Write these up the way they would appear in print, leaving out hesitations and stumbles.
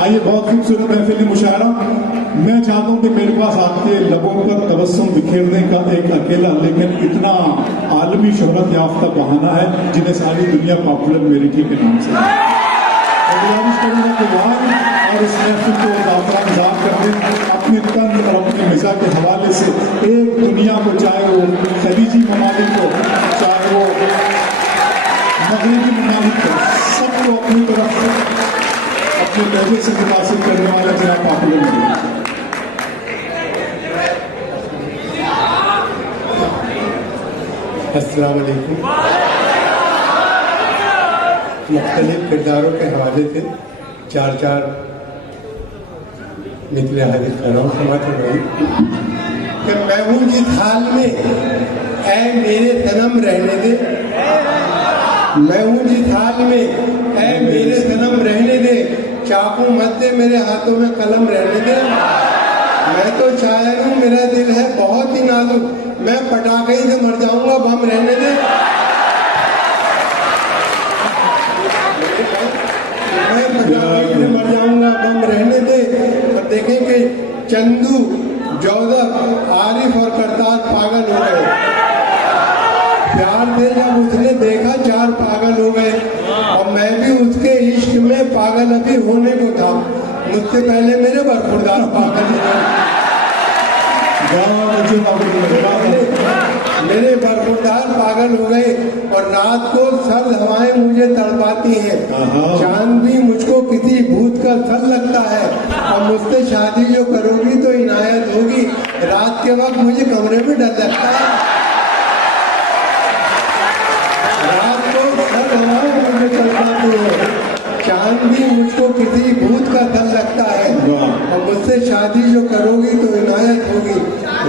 आइए, बहुत खूबसूरत महफिल मुशायरा। मैं चाहता हूं कि मेरे पास आपके लबों पर तबस्सुम बिखेरने का एक अकेला लेकिन इतना आलमी शोहरत याफ्ता बहाना है जिन्हें सारी दुनिया पॉपुलरिटी के नाम से गुजारिश करूंगा कि वहाँ और इस महफिल को दाफरा निजाम कर दें अपने तन और अपने मिजा के हवाले से। एक दुनिया को, चाहे वो खलीजी ममालिक को, चाहे वो मगरबी ममालिक को, सबको अपनी तरफ अपने लहजे से मुतासिर करने वाला जनाब पॉपुलर है। अस्सलाम वालेकुम। मुख्तलिफ किरदारों के हवाले से चार चार निकले हाजिर कर रहा हूँ। समझ रही कि मैं हूँ जिस हाल में ऐ मेरे सनम रहने दे, मैं हूँ जिस हाल में ऐ मेरे सनम रहने दे, चाकू मत दे मेरे हाथों में कलम रहने दे। मैं तो शायर हूँ, मेरा दिल है बहुत ही नाजुक, मैं पटाखे से मर जाऊंगा, बम रहने दे। मैं पटाखे से मर जाऊंगा, बम रहने दे। और देखें कि चंदू, जौदर, आरिफ और करतार पागल हो गए। प्यार से जब उसने देखा चार पागल हो गए, और मैं भी उसके इश्क में पागल अभी होने को था। मुझसे पहले मेरे बरखुरदार पागल हो गए, मेरे बरखुरदार पागल हो गए। और रात को सर्द हवाएं मुझे तड़पाती हैं, चांद भी मुझको किसी भूत का सर लगता है। और मुझसे शादी जो करोगी तो इनायत होगी, रात के वक्त मुझे कमरे में डर लगता है। रात को सर्द हवाएं मुझे तड़पाती हैं, चांद भी मुझको किसी भूत का सर लगता है। और मुझसे शादी जो करोगी तो इनायत होगी,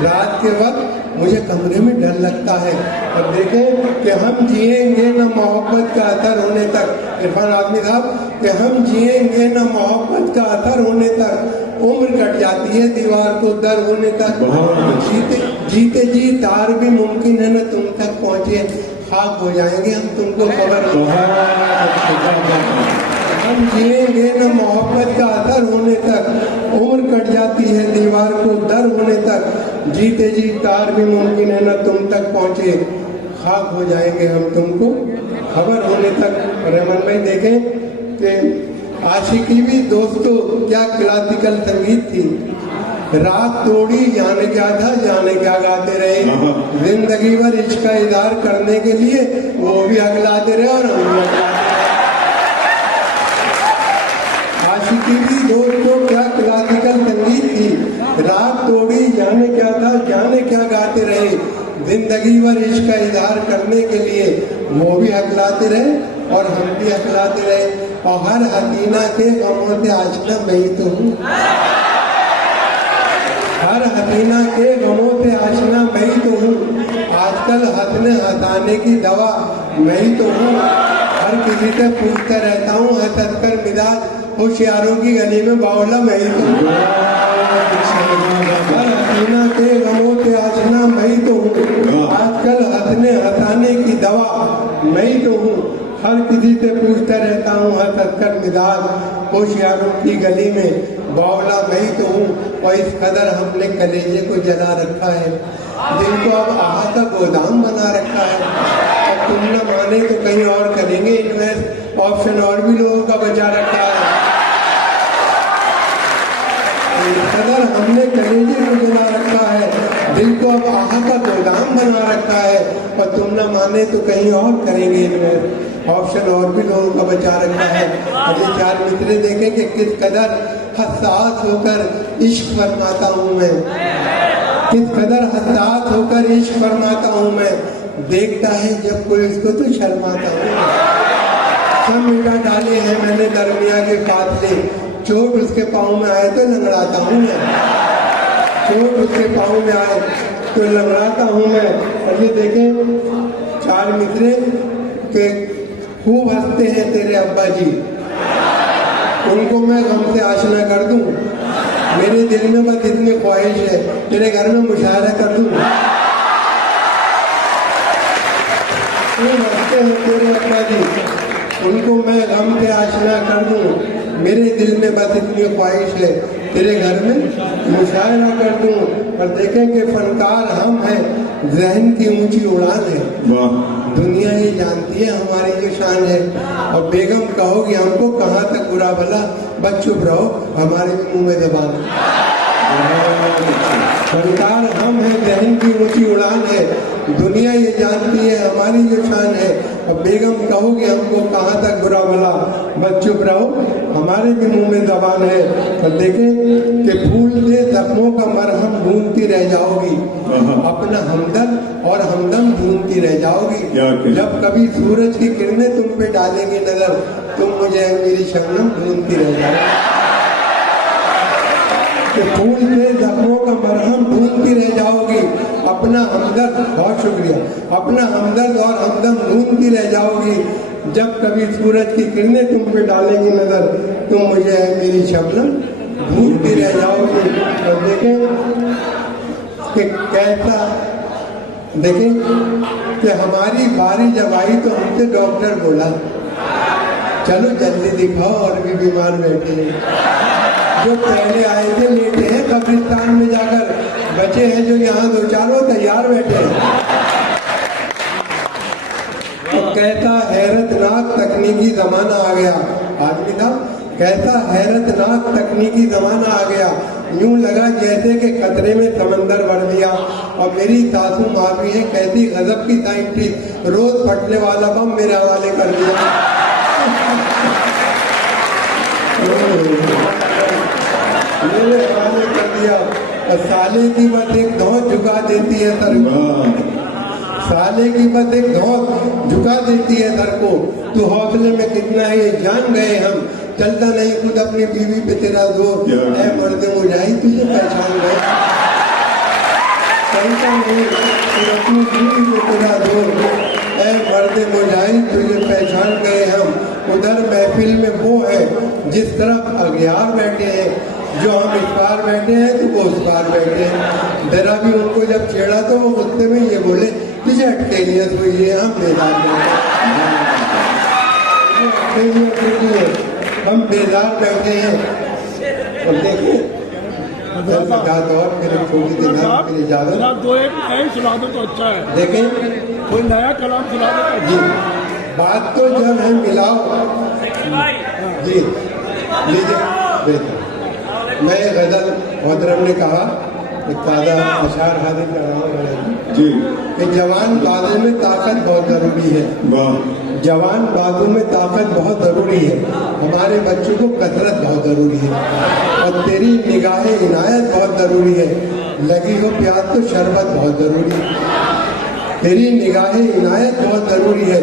रात के वक्त मुझे कमरे में डर लगता है। और देखें कि हम जिएंगे न मोहब्बत का असर होने तक, इरफान आदमी साहब, कि हम जिएंगे न मोहब्बत का असर होने तक, उम्र कट जाती है दीवार को दर होने तक। जीते जीते जी तार भी मुमकिन है न तुम तक पहुँचे, खाक हो जाएंगे हम तुमको खबर। हम जिएंगे न मोहब्बत का असर होने तक, उम्र कट जाती है दीवार को दर होने तक, जीते जी तार भी मुमकिन है न तुम तक पहुँचे, खाक हो जाएंगे हम तुमको खबर होने तक। रहमान भाई देखें कि आशिकी भी दोस्तों क्या क्लासिकल संगीत थी। रात तोड़ी जाने क्या था, जाने क्या गाते रहे, जिंदगी भर इश्क का इज़हार करने के लिए वो भी अगलाते रहे और हम भी अगलाते रहे। आशिकी भी दोस्तों क्या क्लासिकल संगीत थी। रात तोड़ी जाने क्या था, जाने क्या गाते रहे, जिंदगी भर इश्क का इज़हार करने के लिए वो भी हकलाते रहे और हम भी हकलाते रहे। और हर हसीना के गमों से आशना मैं ही तो हूँ, हर हसीना के गमों से आशना मैं ही तो हूँ। आजकल हंसने हंसाने की दवा मैं ही तो हूँ। हर किसी से पूछता रहता हूँ हंस कर मिजाज, होशियारों की गली में बावला मैं ही तो हूँ। हर हसीना के गमों से आशना मैं ही तो हूँ। आजकल हंसने हंसाने की दवा मैं ही तो हूँ। हर किसी से पूछता रहता हूँ हंस कर मिजाज, होशियारों की गली में बावला मैं ही तो हूँ। और इस कदर हमने कलेजे को जला रखा है, दिल को अब आहा का गोदाम बना रखा है। अब तुम न माने तो कहीं और करेंगे इन्वेस्ट, ऑप्शन और भी लोगों का बचा रखा है। इस कदर हमने कलेजे को जला रखा है, दिल को अब आहा का गोदाम बना रखा है। और तुम न माने तो कहीं और करेंगे इन्वेस्ट, ऑप्शन और भी लोगों का बचा रखा है। और ये चार मित्र देखें कि किस कदर हसास होकर इश्क फरमाता हूँ मैं, किस कदर हसास होकर इश्क फरमाता हूँ मैं। देखता है जब कोई इसको तो शर्माता हूँ। सब मिटा डाले हैं मैंने दरमिया के फासले, चोट उसके पाँव में आए तो लंगड़ाता हूँ मैं, चोट उसके पाँव में आए तो लंगड़ाता हूँ मैं। और ये देखें चार मित्र के खूब हंसते हैं तेरे अब्बा जी, उनको मैं गम से आशना कर दूं। मेरे दिल में बस इतनी ख्वाहिश है तेरे घर में मुशायरा कर दूं। खूब हंसते हैं तेरे अब्बा जी, उनको मैं गम से आशना कर दूं। मेरे दिल में बस इतनी ख्वाहिश है तेरे घर में मुशायरा कर दूं और देखें कि फनकार हम हैं, जहन की ऊंची उड़ान है। वाह, दुनिया ये जानती है हमारी ये शान है। और बेगम कहोगी हमको कहाँ तक बुरा भला, बस चुप रहो हमारे भी मुंह में जबान है। फनकार हम हैं, जहन की ऊंची उड़ान है। दुनिया ये जानती है हमारी जो शान है। और बेगम कहोगे हमको कहाँ तक बुरा भला, बस चुप रहो हमारे भी मुंह में जबान है। और देखें कि फूल से जख्मों का मरहम ढूंढती रह जाओगी, अपना हमदर्द और हमदम ढूंढती रह जाओगी। जब कभी सूरज की किरणें तुम पे डालेंगी नजर, तुम मुझे मेरी शबनम ढूंढती रह जाओगी। कि फूल से जख्मों का मरहम ढूंढती रह जाओगी, अपना हमदर्द, बहुत शुक्रिया, अपना हमदर्द और हमदम ढूंढती रह जाओगी। जब कभी सूरज की किरणें तुम पे डालेंगी नजर, तुम मुझे मेरी शबनम ढूंढती रह जाओगी। और देखें कि कैसा, देखें कि हमारी बारी जब आई तो हमसे डॉक्टर बोला चलो जल्दी दिखाओ और भी बीमार बैठे हैं। जो पहले आए थे लेटे हैं कब्रिस्तान में जाकर, बचे हैं जो यहाँ दो चारों तैयार बैठे हैं। तो कैसा हैरतनाक तकनीकी जमाना आ गया, आदमी था, कैसा हैरतनाक तकनीकी जमाना आ गया। यूं लगा जैसे कि खतरे में समंदर भर दिया। और मेरी सासू माँ भी है, कैसी गजब की साइंटिस्ट, रोज फटने वाला बम मेरे हवाले कर दिया। मेरे हवाले कर दिया। और साले की बस एक धौंस झुका देती है सर को, साले की बस एक धौंस झुका देती है सर को। तू हौसले में कितना है ये जान गए हम, चलता नहीं खुद अपनी बीवी पे तेरा जोर, ऐ मर्द मुजाहिद तुझे पहचान गए। चलता नहीं खुद अपनी बीवी पे तेरा जोर, ऐ मर्द मुजाहिद तुझे पहचान गए हम। उधर महफिल में वो है जिस तरफ अगियार बैठे हैं, जो हम इस पार बैठे हैं तो वो उस पार बैठे हैं। जरा भी उनको जब छेड़ा तो वो गुस्से में ये बोले तुझे अटकेलियत हुई है, हम बेदार बैठे, हम बेदार बैठे हैं। और देखिए और मेरे छोटी दिमाग के लिए ज्यादा दो एक नई सुना दो तो अच्छा है। देखें कोई नया कलाम सुना दो जी, बात तो जब है मिलाओ जी, लीजिए बेहतर। मैं गजल मोहतरम ने कहा एक ताज़ा अशार हाजिर कर रहा हूँ जी, कि जवान बाजू में ताकत बहुत जरूरी है। वाह, जवान बाजू में ताकत बहुत जरूरी है। हमारे बच्चों को कसरत बहुत जरूरी है। और तेरी निगाहें इनायत बहुत जरूरी है। लगी हो प्यास तो शरबत बहुत जरूरी है। तेरी निगाहें इनायत बहुत जरूरी है।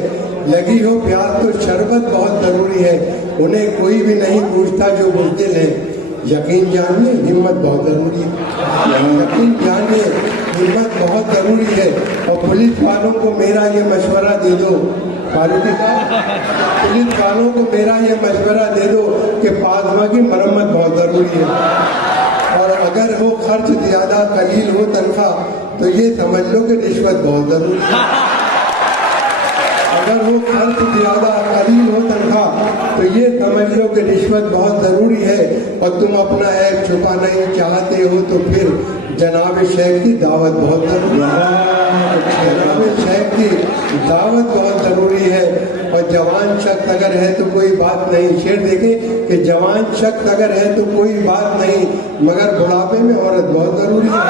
लगी हो प्यास तो शरबत बहुत जरूरी है। उन्हें कोई भी नहीं पूछता जो बुज़दिल है। यकीन जानिए हिम्मत बहुत जरूरी है। यकीन जानिए हिम्मत बहुत जरूरी है। और पुलिस वालों को मेरा ये मशवरा दे दो, फारूकी साहब, पुलिस वालों को मेरा ये मशवरा दे दो कि प्लाज्मा की मरम्मत बहुत जरूरी है। और अगर वो खर्च ज्यादा कलील हो तनख्वाह तो ये समझ लो कि रिश्वत बहुत जरूरी है। अगर वो खर्च ज्यादा कलील हो तनख्वाह तो ये समझ लो कि रिश्वत बहुत जरूरी है। और तुम अपना ऐप छुपा नहीं चाहते हो तो फिर जनाब शेख की दावत बहुत जरूरी है। जनाब शेख की दावत बहुत जरूरी है। और जवान शख्स अगर है तो कोई बात नहीं, शेर देखें कि जवान शख्स अगर है तो कोई बात नहीं, मगर बुढ़ापे में औरत बहुत जरूरी है।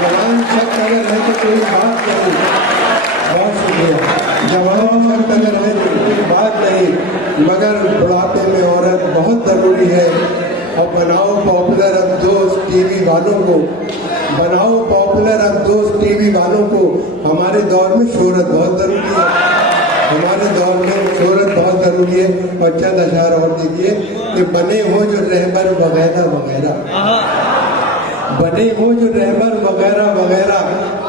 जवान शख्स अगर है तो कोई बात नहीं, बहुत शुक्रिया। जवान शख्स अगर है तो कोई बात नहीं, मगर बुढ़ापे में औरत बहुत जरूरी है। और बनाओ पॉपुलर अब दोस्त टीवी वालों को, बनाओ पॉपुलर अब दोस्त टीवी वालों को। हमारे दौर में शोहरत बहुत जरूरी है। हमारे दौर में शोहरत बहुत जरूरी है। और चंद अशार और देखिए कि बने हो जो रहबर वगैरह वगैरह, बने हो जो रहबर वगैरह वगैरह,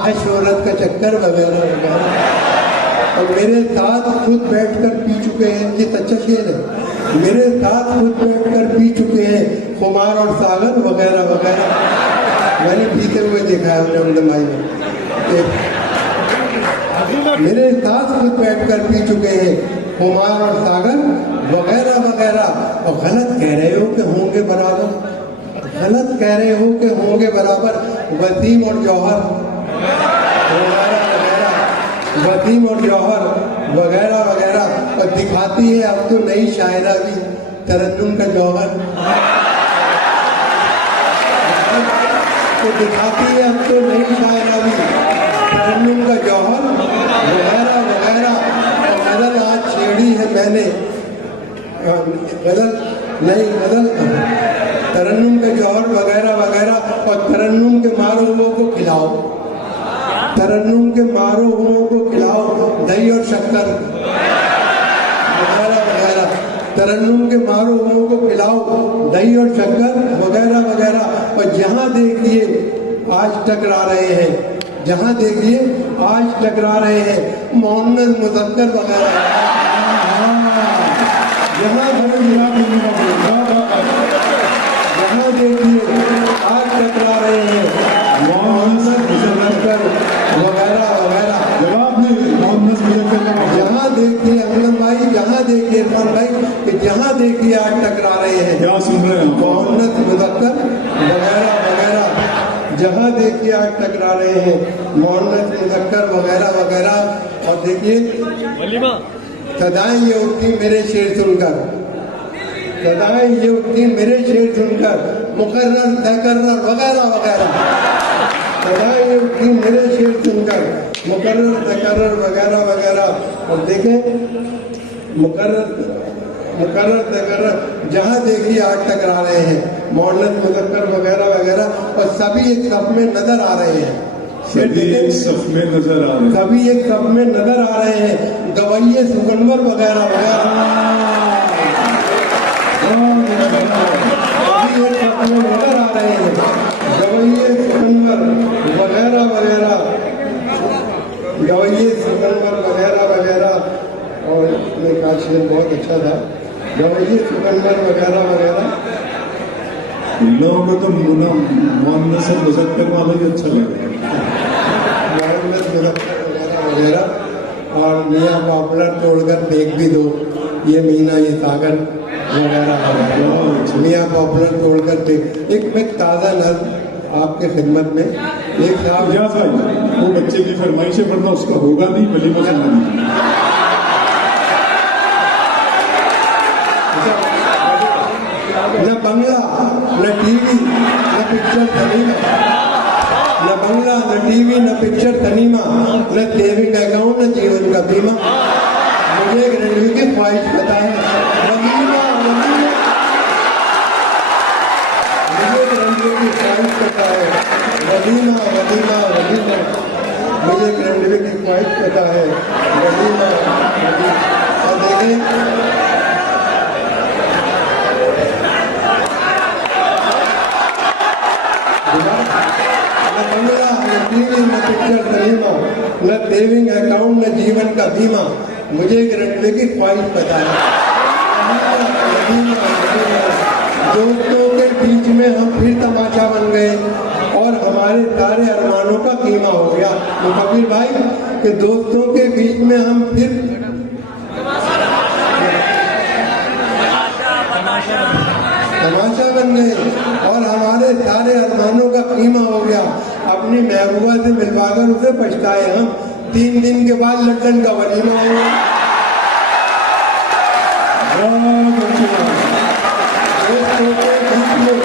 है शोहरत का चक्कर वगैरह वगैरह। और मेरे साथ खुद बैठकर पी चुके हैं, ये सच्चा शेर है, मेरे साथ खुद बैठकर पी चुके हैं खुमार और सागर वगैरह वगैरह। मैंने पीते हुए देखा है उन्हें उम्दमाई में। मेरे साथ खुद बैठकर पी चुके हैं कुमार और सागर वगैरह वगैरह। और गलत कह रहे हो कि होंगे बराबर, गलत कह रहे हो कि होंगे बराबर। वसीम और जौहर वगैरह वगैरह, वसीम और जौहर वगैरह वगैरह। और दिखाती है अब तो नई शायरा भी तरन्नुम का जौहर, तो दिखाती है अब तो नई शायरा भी तरन्नुम का जौहर वगैरह वगैरह। और गजल आज छेड़ी है मैंने, गजल नहीं गजल तरन्नुम के जौहर वगैरह वगैरह। और तरन्नुम के मारो हुओं को खिलाओ, तरन्नुम के मारो हुओं को खिलाओ दही और शक्कर वगैरह वगैरह। तरन्नुम के मारो हुओं को खिलाओ दही और शक्कर वगैरह वगैरह। और जहां देखिए आज टकरा रहे हैं, जहां देखिए आज टकरा रहे हैं मोहम्मद मुजफ्फर वगैरह। जहां देखिए आज टकरा रहे हैं मोहम्मद मुजफ्फर वगैरह वगैरह। जवाब नहीं मोहम्मद मुजफ्फर का जहां देखिए असलम भाई, जहां देखिए इरफान भाई कि जहां देखिए आज टकरा रहे हैं क्या सुन रहे हैं आप? मोहम्मद मुजफ्फर वगैरह वगैरह। जहां देखिए आज टकरा रहे हैं मोहम्मद मुजफ्फर वगैरह वगैरह। और देखिए सदाएं ये उठती मेरे शेर सुनकर, सदाएं ये उठती मेरे शेर सुनकर मुकर्रर तकर्रर वगैरह वगैरह। सदाएं ये उठती मेरे शेर सुनकर मुकर्रर तकर्रर वगैरह वगैरह। और देखें मुकर्रर तकर्रर, जहां देखिए आज टकरा रहे हैं मोहम्मद मुजफ्फर वगैरह वगैरह। और सभी एक सफ में नजर आ रहे हैं, सभी एक सफ में नजर आ रहे हैं, सभी एक सब में नजर आ रहे हैं गवैये सुगनवर वगैरह वगैरह। सभी एक सब में नजर आ रहे हैं गवैये सुगनवर वगैरह वगैरह, गवैये सुगनवर वगैरह वगैरह। और इसमें का शेर बहुत अच्छा था, गवैये सुगनवर वगैरह वगैरह। इन लोगों को तो मोहम्मद से मुजफ्फर वाला ही अच्छा लगा, मोहम्मद मुजफ्फर वगैरह वगैरह। और मियाँ पॉपुलर तोड़कर देख भी दो, ये मीना ये सागर वगैरह वगैरह। मियाँ पॉपुलर तोड़कर देख। एक मैं ताज़ा नज़्म आपके खिदमत में, एक साहब इजाज़ भाई वो बच्चे की फरमाइशें पढ़ना उसका होगा नहीं, वलीमा सुनना नहीं। न बंगला न टीवी न पिक्चर तनीमा, न बंगला न टीवी न पिक्चर तनीमा, न सेविंग अकाउंट न जीवन का बीमा। मुझे एक रणवीर की ख्वाहिश पता है वलीमा वलीमा, मुझे एक रणवीर की ख्वाहिश पता है वलीमा वलीमा वलीमा। मुझे एक रणवीर की ख्वाहिश पता है वलीमा वलीमा। और देखें न बंगला न टीवी न पिक्चर तनीमा, न सेविंग अकाउंट न जीवन का बीमा। मुझे एक रणवीर की ख्वाहिश पता है दोस्तों के बीच में हम फिर तमाशा बन गए और हमारे सारे अरमानों का कीमा हो गया। तो कबीर भाई कि दोस्तों के बीच में हम फिर तमाशा बन गए और हमारे सारे अरमानों का कीमा हो गया। अपनी महबूबा से मिलवाकर उसे पछताए हम, 3 दिन के बाद लंदन का वलीमा हो गया। दोस्तों के बीच में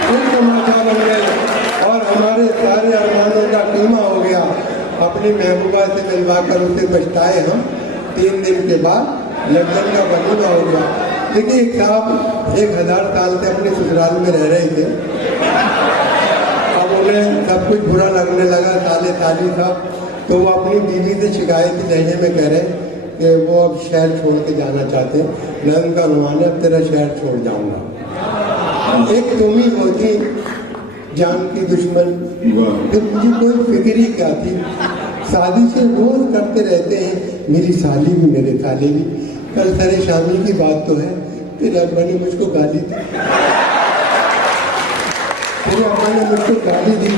फिर तमाशा बन गए और हमारे सारे अरमानों का कीमा हो गया। अपनी महबूबा से मिलवाकर उसे पछताए हम, 3 दिन के बाद लंदन का वलीमा हो गया। देखिए एक साहब 1000 साल से अपने ससुराल में रह रहे थे। अब उन्हें सब कुछ बुरा लगने लगा, साले साली साहब। तो वो अपनी बीवी से शिकायती लहजे में कह रहे कि वो अब शहर छोड़ के जाना चाहते हैं। मैं उनका अनुमान है अब तेरा शहर छोड़ जाऊंगा। एक तुम ही होती जान की दुश्मन, फिर मुझे कोई फिक्र ही क्या थी। शादी से रोज करते रहते हैं, मेरी साली भी मेरे साले भी। कल सारे शामिल की बात तो है, तेरे अब्बा ने मुझको गाली दी, तेरे अब्बा ने मुझको गाली दी।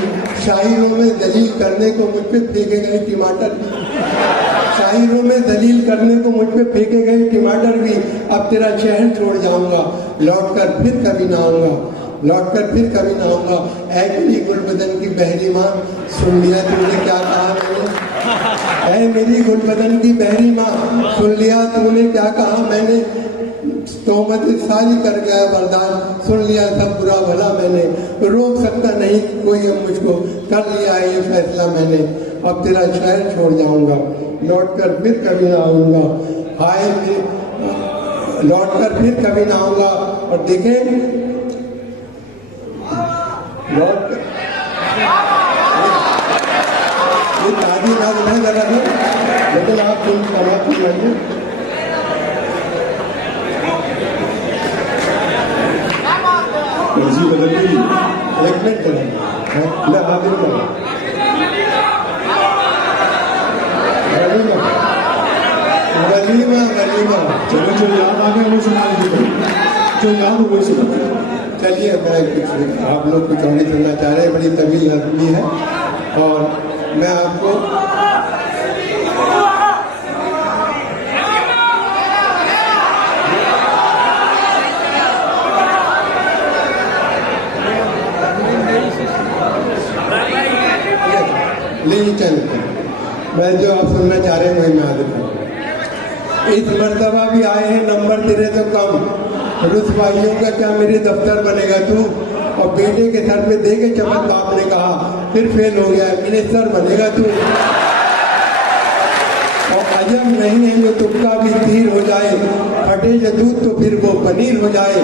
शायरों में दलील करने को मुझ पे फेंके गए टमाटर भी। शायरों में दलील करने को मुझ पे फेंके गए टमाटर भी, अब तेरा शहर छोड़ जाऊंगा, लौट कर फिर कभी ना आऊंगा, लौट कर फिर कभी ना आऊंगा। ऐ मेरी गुलबदन की बहरी माँ, सुन लिया तूने क्या कहा मैंने, ऐ मेरी गुलबदन की बहरी माँ, सुन लिया तूने क्या कहा मैंने, तोहमत सारी कर गया बर्दाश्त, सुन लिया सब बुरा भला मैंने, रोक सकता नहीं कोई अब मुझको, कर लिया है ये फैसला मैंने, अब तेरा शहर छोड़ जाऊंगा, लौट कर फिर कभी ना आऊंगा, हाय लौट कर फिर कभी ना आऊंगा। और देखें लौट कर ये ताजी नाज है जरा है, लेकिन आप सुन समाप्त करिए। कुर्सी बदल गई। एक मिनट करें, मैं हाजिर करूँ वलीमा वलीमा। चलो जो याद आ गया वो सुना लीजिए, जो याद हो वही सुना। चलिए मैं कुछ आप लोग कुछ और सुनना चाह रहे हैं, बड़ी तवील नज़मी है और मैं आपको ले चलते मैं जो आप सुनना चाह रहे हैं वही मैं आगे करूँ। इस मर्तबा भी आए हैं नंबर तेरे तो कम, रुसवाइयों का क्या मेरे दफ्तर बनेगा तू, और बेटे के सर पे दे के चमक बाप ने कहा फिर फेल हो गया मिनिस्टर बनेगा तू, और अजब नहीं है जो तुक्का भी तीर हो जाए, फटे जो दूध तो फिर वो पनीर हो जाए,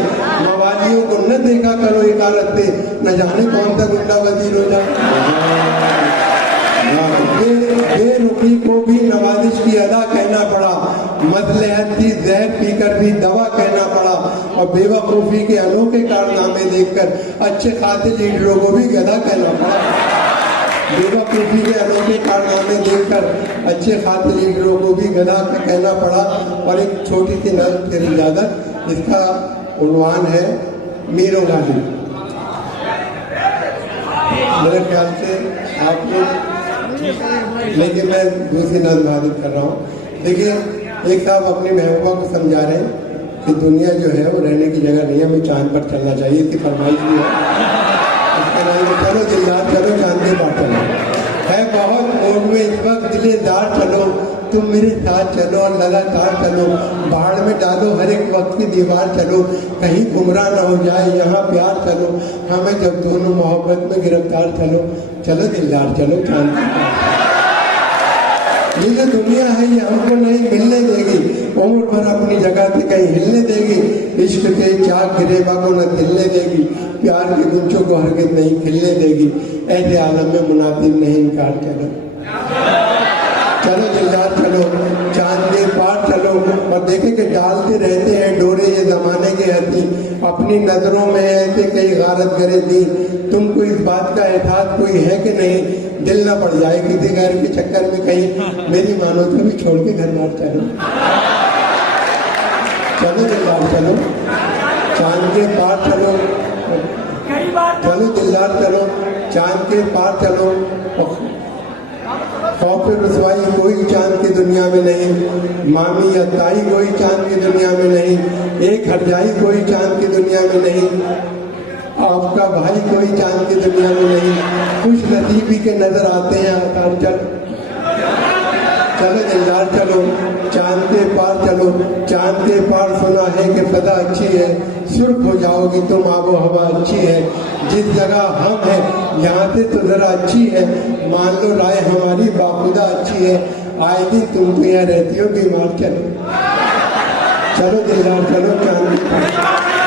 मवालियों को न देखा करो इकारत से, न जाने कौन सा गुंडा वजीर हो जाए। बेरुखी को भी नवाजिश की अदा कहना पड़ा, मसलहत की जहर पीकर भी दवा कहना पड़ा, और बेवकूफ़ी के अनोखे कारनामे देखकर अच्छे खातिर लीडरों को भी गधा कहना पड़ा, बेवकूफ़ी के अनोखे कारनामे देखकर अच्छे खातिर लीडरों को भी गधा कहना पड़ा। और एक छोटी सी नज़म तेरी इजाज़त, इसका उन्वान है मीरों गाजी। मेरे ख्याल से आप लोग, लेकिन मैं दूसरी नज़म हाजिर कर रहा हूँ। देखिए एक साहब अपनी महबूबा को समझा रहे हैं कि दुनिया जो है वो रहने की जगह नहीं है, हमें चांद पर चलना चाहिए, इसकी फरमाइश भी है। इसके नाम चलो दिलदार चलो चांद के पार चलो, है बहुत मूड में इस वक्त दिलेदार चलो, तुम मेरे साथ चलो और लगातार चलो, बाढ़ में डालो हर एक वक्त की दीवार चलो, कहीं गुमराह ना हो जाए यहाँ प्यार चलो, हमें जब दोनों मोहब्बत में गिरफ्तार चलो, चलो दिलदार चलो चांद के पार। ये जो दुनिया है ये हमको नहीं मिलने देगी, उम्र भर अपनी जगह से कहीं हिलने देगी, इश्क के चाक गिरेबा को न दिलने देगी, प्यार के गुंचों को हरगिज़ नहीं खिलने देगी, ऐसे आलम में मुनासिब नहीं इनकार करो, चलो दिलदार चलो चांद के पार चलो। और देखे कि डालते रहते हैं डोरे ये जमाने के हंसी, अपनी नजरों में ऐसे कई गारत करे दी, तुमको इस बात का एहसास कोई है कि नहीं, दिल ना पड़ जाए किसी गैर के चक्कर में कहीं, मेरी मानो तो भी छोड़ के घर बार चलो, चलो दिलदार चलो चांद के पार चलो, चलो दिलदार चलो चांद के पार चलो। खौफ रसवाई कोई चांद की दुनिया में नहीं, मामी या ताई कोई चांद की दुनिया में नहीं, एक हरजाई कोई चांद की दुनिया में नहीं, आपका भाई कोई चांद की दुनिया में नहीं, खुश नसीबी के नजर आते हैं आकार चलो, चलो दिलदार चलो चांद के पार चलो, चांद के पार सुना है कि फजा अच्छी है, सुर्ख हो जाओगी तुम आबो हवा अच्छी है, जिस जगह हम हैं यहाँ से तो जरा अच्छी है, मान लो राय हमारी बाखुदा अच्छी है, आए दिन तुम तो यहाँ रहती हो बीमार चलो, चलो दिलदार चलो चांद के पार।